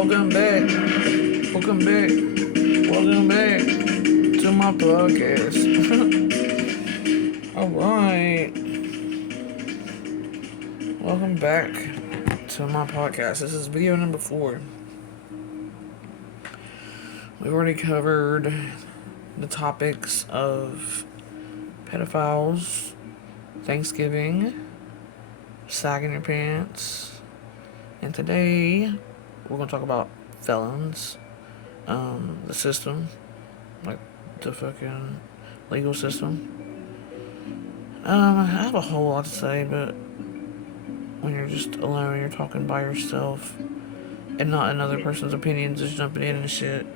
Welcome back. Welcome back. Welcome back to my podcast. Alright. Welcome back to my podcast. This is video number 4. We've already covered the topics of pedophiles, Thanksgiving, sagging your pants, and today we're going to talk about felons, the system, like the fucking legal system. I have a whole lot to say, but when you're just alone, you're talking by yourself, and not another person's opinion, just jumping in and shit,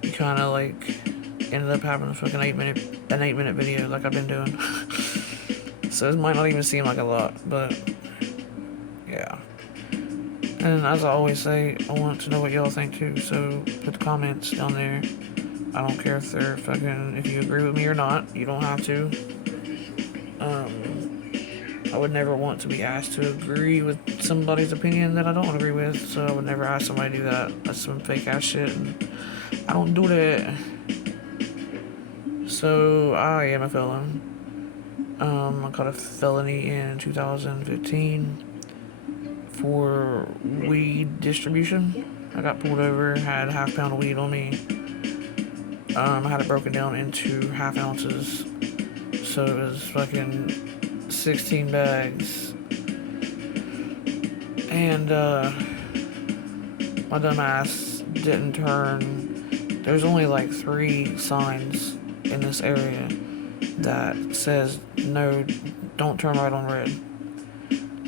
you kind of like ended up having a fucking 8-minute video like I've been doing. So it might not even seem like a lot, but yeah. And as I always say, I want to know what y'all think too, so put the comments down there. I don't care if they're fucking, if you agree with me or not, you don't have to. I would never want to be asked to agree with somebody's opinion that I don't agree with, so I would never ask somebody to do that. That's some fake ass shit, and I don't do that. So, I am a felon. I got a felony in 2015 for weed distribution. I got pulled over, had a half pound of weed on me. I had it broken down into half ounces, so it was fucking 16 bags. And my dumb ass didn't turn. There's only like 3 signs in this area that says no, don't turn right on red.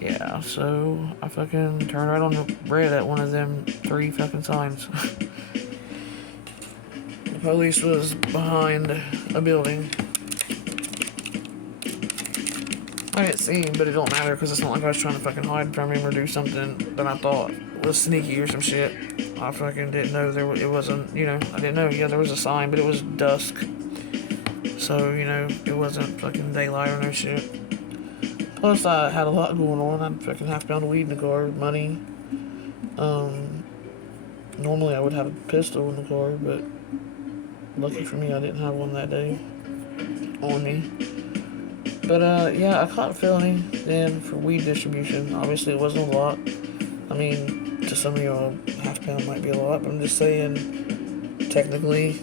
Yeah, so I fucking turned right on the red at one of them 3 fucking signs. The police was behind a building. I didn't see him, but it don't matter because it's not like I was trying to fucking hide from him or do something that I thought was sneaky or some shit. I fucking didn't know it wasn't, I didn't know, there was a sign, but it was dusk. So, it wasn't fucking daylight or no shit. Plus, I had a lot going on. I had fucking half pound of weed in the car, money. Normally I would have a pistol in the car, but lucky for me, I didn't have one that day on me. But, yeah, I caught a felony then for weed distribution. Obviously, it wasn't a lot. I mean, to some of y'all, half pound might be a lot, but I'm just saying, technically,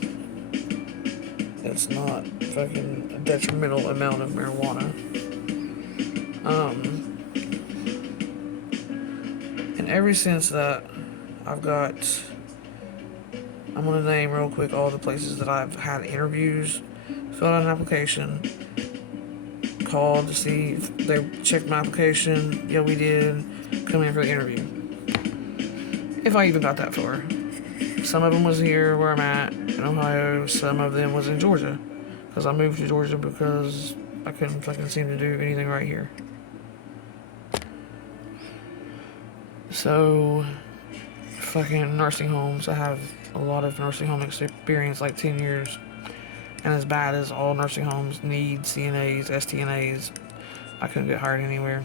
it's not fucking a detrimental amount of marijuana. And ever since that, I'm gonna name real quick all the places that I've had interviews, filled out an application, called to see if they checked my application. Yeah, we did. Come in for the interview. If I even got that far. Some of them was here where I'm at in Ohio. Some of them was in Georgia, because I moved to Georgia because I couldn't fucking seem to do anything right here. So, fucking nursing homes. I have a lot of nursing home experience, like 10 years. And as bad as all nursing homes need CNAs, STNAs, I couldn't get hired anywhere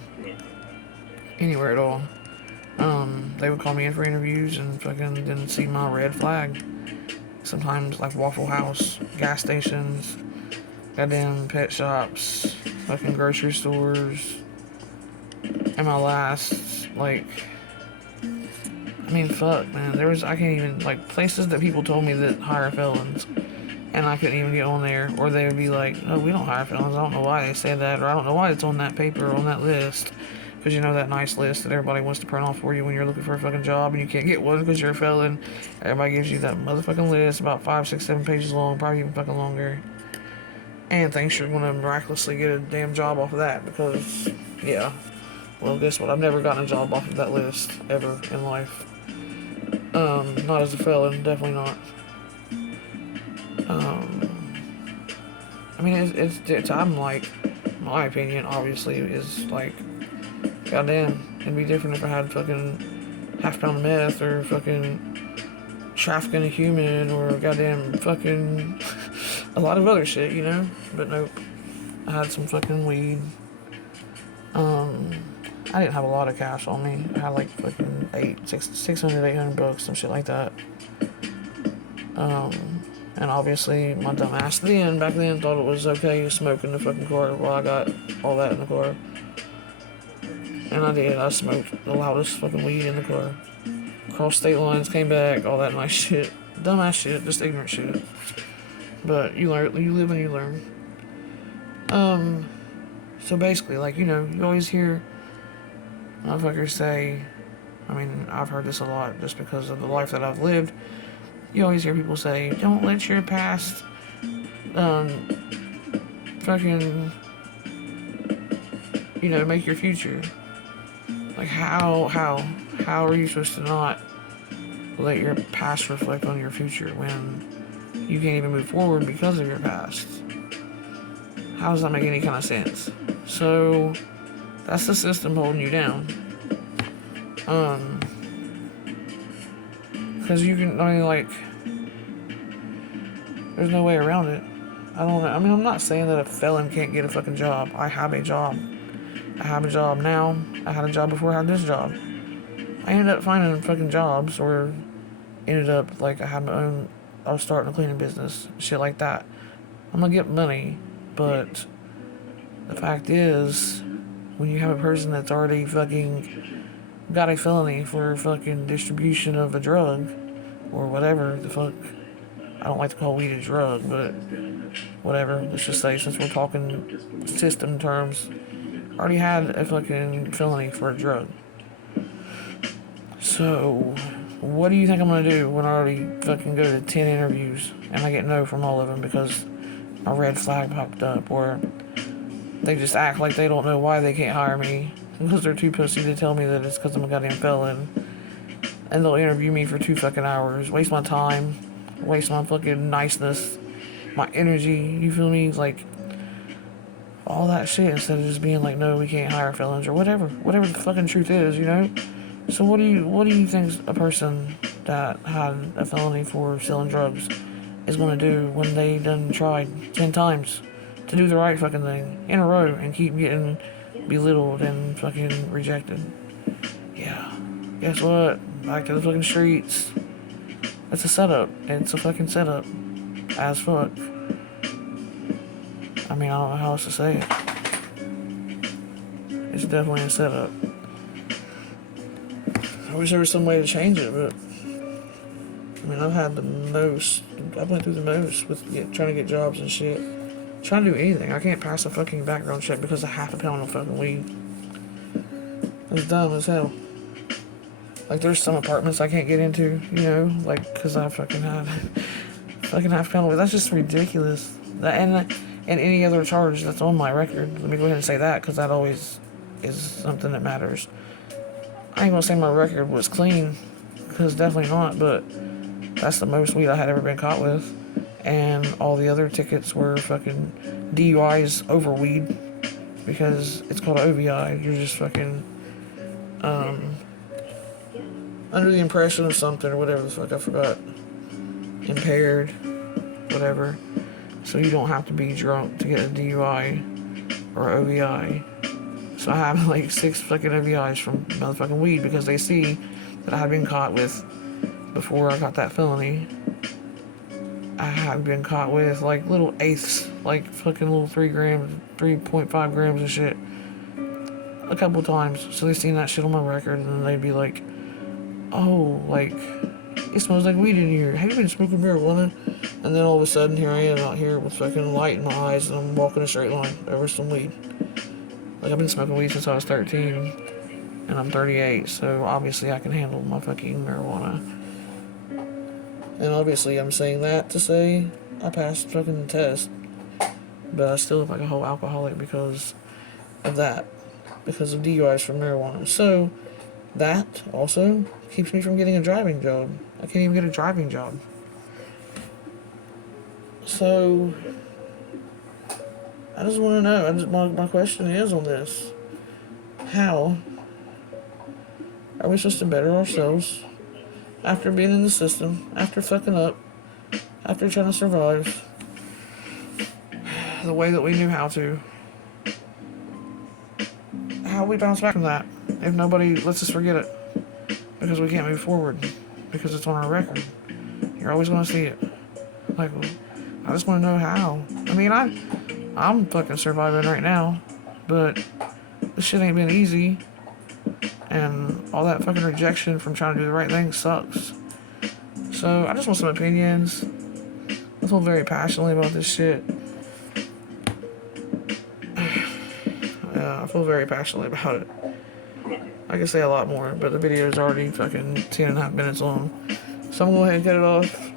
at all. They would call me in for interviews and fucking didn't see my red flag. Sometimes like Waffle House, gas stations, goddamn pet shops, fucking grocery stores. And my last, fuck, man. I can't even, places that people told me that hire felons. And I couldn't even get on there. Or they would be like, no, we don't hire felons. I don't know why they said that. Or I don't know why it's on that paper or on that list. Because that nice list that everybody wants to print off for you when you're looking for a fucking job and you can't get one because you're a felon. Everybody gives you that motherfucking list, about 5, 6, 7 pages long, probably even fucking longer. And thinks you're going to miraculously get a damn job off of that because, yeah. Well, guess what? I've never gotten a job off of that list ever in life. Not as a felon, definitely not. I'm like, my opinion, obviously, is like, goddamn, it'd be different if I had fucking half pound of meth or fucking trafficking a human or goddamn fucking a lot of other shit, But nope, I had some fucking weed. I I didn't have a lot of cash on me. I had like fucking 600, 800 bucks, some shit like that. And obviously my dumb ass back then thought it was okay to smoke in the fucking car. Well, I got all that in the car. And I did. I smoked the loudest fucking weed in the car. Crossed state lines, came back, all that nice shit. Dumbass shit, just ignorant shit. But you learn, you live and you learn. So basically, like, you know, you always hear motherfuckers say, I mean, I've heard this a lot just because of the life that I've lived. You always hear people say, don't let your past, fucking, you know, make your future. Like, how are you supposed to not let your past reflect on your future when you can't even move forward because of your past? How does that make any kind of sense? So, that's the system holding you down. Because you can, I mean, like, there's no way around it. I don't know. I mean, I'm not saying that a felon can't get a fucking job. I have a job. I have a job now. I had a job before I had this job. I ended up finding fucking jobs or ended up, like, I was starting a cleaning business, shit like that. I'm gonna get money, but the fact is, when you have a person that's already fucking got a felony for fucking distribution of a drug, or whatever the fuck, I don't like to call weed a drug, but whatever, let's just say, since we're talking system terms, already had a fucking felony for a drug. So, what do you think I'm gonna do when I already fucking go to 10 interviews and I get no from all of them because a red flag popped up, or they just act like they don't know why they can't hire me because they're too pussy to tell me that it's because I'm a goddamn felon, and they'll interview me for 2 fucking hours, waste my time, waste my fucking niceness, my energy, you feel me? Like, all that shit, instead of just being like, no, we can't hire felons, or whatever the fucking truth is, you know? So what do you think a person that had a felony for selling drugs is gonna do when they done tried 10 times to do the right fucking thing in a row and keep getting belittled and fucking rejected? Yeah. Guess what? Back to the fucking streets. It's a setup. It's a fucking setup. As fuck. I mean, I don't know how else to say it. It's definitely a setup. I wish there was some way to change it, but I mean, I went through the most with trying to get jobs and shit. Trying to do anything. I can't pass a fucking background check because of half a pound of fucking weed. It's dumb as hell. Like, there's some apartments I can't get into, you know, like, because I fucking had fucking half a pound of weed. That's just ridiculous. And any other charge that's on my record. Let me go ahead and say that, because that always is something that matters. I ain't gonna say my record was clean, because definitely not, but that's the most weed I had ever been caught with. And all the other tickets were fucking DUIs over weed, because it's called an OVI. You're just fucking under the impression of something, or whatever the fuck, I forgot. Impaired, whatever. So you don't have to be drunk to get a DUI or OVI. So I have like 6 fucking OVIs from motherfucking weed, because they see that I had been caught with, before I got that felony, I had been caught with like little eighths, like fucking little 3.5 grams of shit a couple times. So they seen that shit on my record, and then they'd be like, oh, like, it smells like weed in here. Have you been smoking marijuana? And then all of a sudden, here I am out here with fucking light in my eyes, and I'm walking a straight line over some weed. Like, I've been smoking weed since I was 13, and I'm 38, so obviously I can handle my fucking marijuana. And obviously I'm saying that to say I passed fucking the test, but I still look like a whole alcoholic because of that, because of DUIs from marijuana. So that also keeps me from getting a driving job. I can't even get a driving job. So I just want to know, my question is on this: how are we supposed to better ourselves after being in the system, after fucking up, after trying to survive the way that we knew how to? How we bounce back from that? if nobody lets us forget it, because we can't move forward, because it's on our record. You're always gonna see it. Like, I just want to know how. I mean, I'm fucking surviving right now, but this shit ain't been easy, and all that fucking rejection from trying to do the right thing sucks. So I just want some opinions. I feel very passionately about this shit. I feel very passionately about it. I could say a lot more, but the video is already fucking 10.5 minutes long. So I'm going to go ahead and cut it off.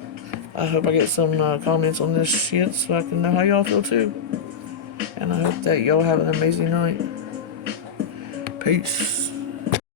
I hope I get some comments on this shit so I can know how y'all feel too. And I hope that y'all have an amazing night. Peace.